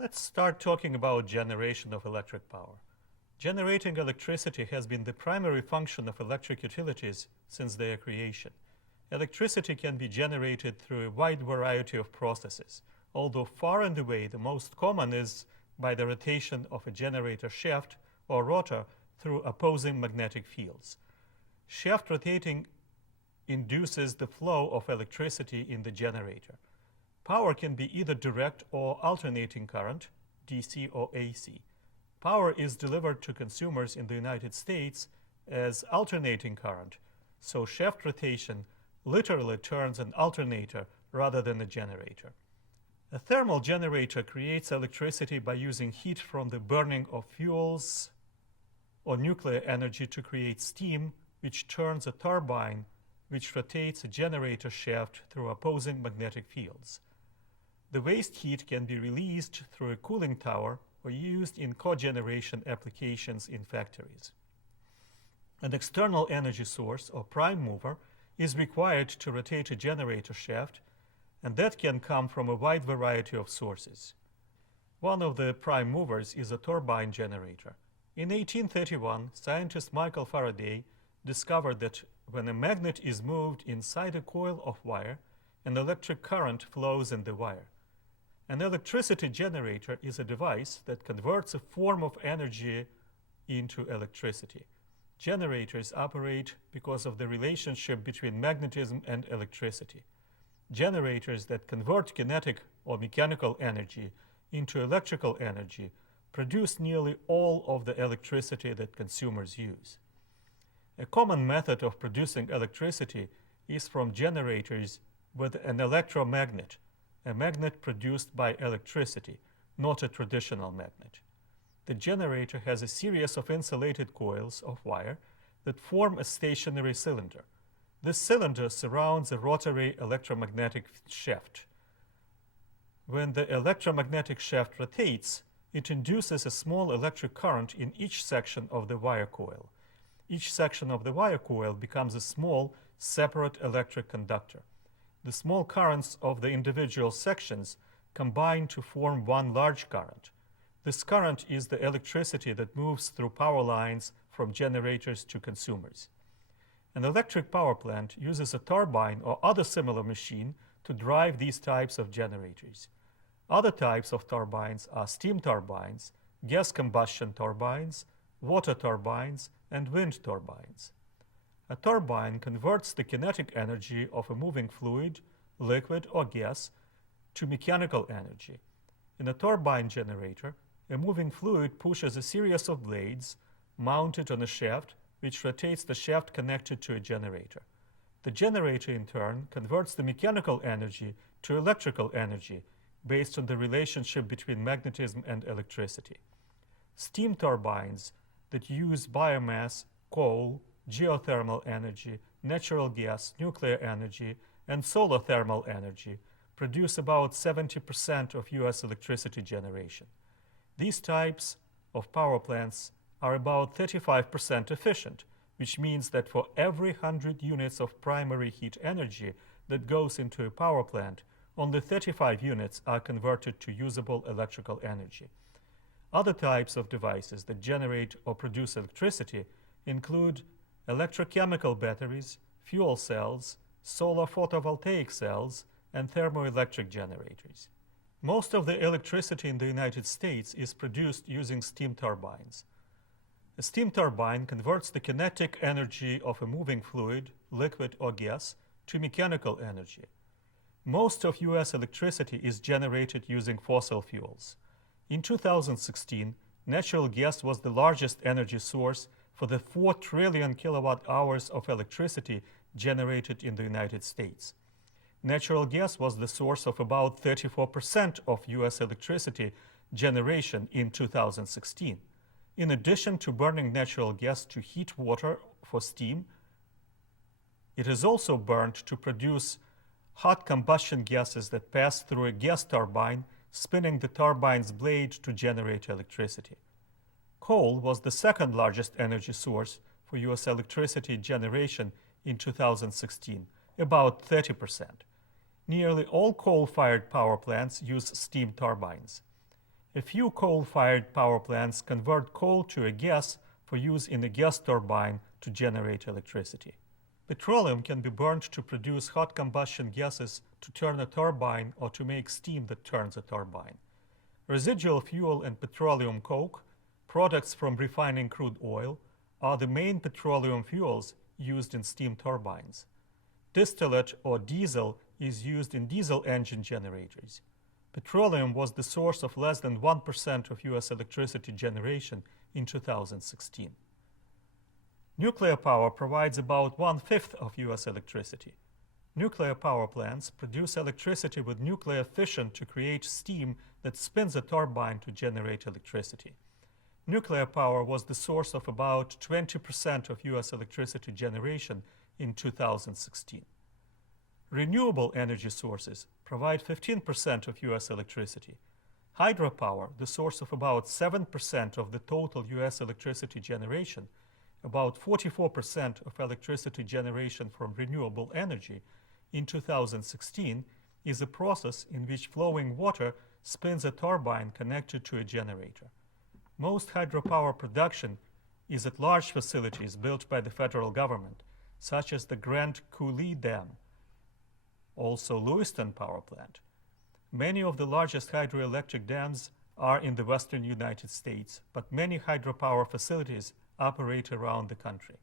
Let's start talking about generation of electric power. Generating electricity has been the primary function of electric utilities since their creation. Electricity can be generated through a wide variety of processes, although far and away the most common is by the rotation of a generator shaft or rotor through opposing magnetic fields. Shaft rotating induces the flow of electricity in the generator. Power can be either direct or alternating current, DC or AC. Power is delivered to consumers in the United States as alternating current, so shaft rotation literally turns an alternator rather than a generator. A thermal generator creates electricity by using heat from the burning of fuels or nuclear energy to create steam, which turns a turbine which rotates a generator shaft through opposing magnetic fields. The waste heat can be released through a cooling tower or used in cogeneration applications in factories. An external energy source or prime mover is required to rotate a generator shaft, and that can come from a wide variety of sources. One of the prime movers is a turbine generator. In 1831, scientist Michael Faraday discovered that when a magnet is moved inside a coil of wire, an electric current flows in the wire. An electricity generator is a device that converts a form of energy into electricity. Generators operate because of the relationship between magnetism and electricity. Generators that convert kinetic or mechanical energy into electrical energy produce nearly all of the electricity that consumers use. A common method of producing electricity is from generators with an electromagnet, a magnet produced by electricity, not a traditional magnet. The generator has a series of insulated coils of wire that form a stationary cylinder. This cylinder surrounds a rotary electromagnetic shaft. When the electromagnetic shaft rotates, it induces a small electric current in each section of the wire coil. Each section of the wire coil becomes a small, separate electric conductor. The small currents of the individual sections combine to form one large current. This current is the electricity that moves through power lines from generators to consumers. An electric power plant uses a turbine or other similar machine to drive these types of generators. Other types of turbines are steam turbines, gas combustion turbines, water turbines, and wind turbines. A turbine converts the kinetic energy of a moving fluid, liquid, or gas to mechanical energy. In a turbine generator, a moving fluid pushes a series of blades mounted on a shaft, which rotates the shaft connected to a generator. The generator, in turn, converts the mechanical energy to electrical energy based on the relationship between magnetism and electricity. Steam turbines that use biomass, coal, geothermal energy, natural gas, nuclear energy, and solar thermal energy produce about 70% of US electricity generation. These types of power plants are about 35% efficient, which means that for every 100 units of primary heat energy that goes into a power plant, only 35 units are converted to usable electrical energy. Other types of devices that generate or produce electricity include electrochemical batteries, fuel cells, solar photovoltaic cells, and thermoelectric generators. Most of the electricity in the United States is produced using steam turbines. A steam turbine converts the kinetic energy of a moving fluid, liquid, or gas to mechanical energy. Most of US electricity is generated using fossil fuels. In 2016, natural gas was the largest energy source for the 4 trillion kilowatt hours of electricity generated in the United States. Natural gas was the source of about 34% of US electricity generation in 2016. In addition to burning natural gas to heat water for steam, it is also burned to produce hot combustion gases that pass through a gas turbine, spinning the turbine's blade to generate electricity. Coal was the second largest energy source for US electricity generation in 2016, about 30%. Nearly all coal-fired power plants use steam turbines. A few coal-fired power plants convert coal to a gas for use in a gas turbine to generate electricity. Petroleum can be burned to produce hot combustion gases to turn a turbine or to make steam that turns a turbine. Residual fuel and petroleum coke, products from refining crude oil, are the main petroleum fuels used in steam turbines. Distillate or diesel is used in diesel engine generators. Petroleum was the source of less than 1% of U.S. electricity generation in 2016. Nuclear power provides about 1/5 of U.S. electricity. Nuclear power plants produce electricity with nuclear fission to create steam that spins a turbine to generate electricity. Nuclear power was the source of about 20% of U.S. electricity generation in 2016. Renewable energy sources provide 15% of U.S. electricity. Hydropower, the source of about 7% of the total U.S. electricity generation, about 44% of electricity generation from renewable energy in 2016, is a process in which flowing water spins a turbine connected to a generator. Most hydropower production is at large facilities built by the federal government, such as the Grand Coulee Dam, also Lewiston Power Plant. Many of the largest hydroelectric dams are in the western United States, but many hydropower facilities operate around the country.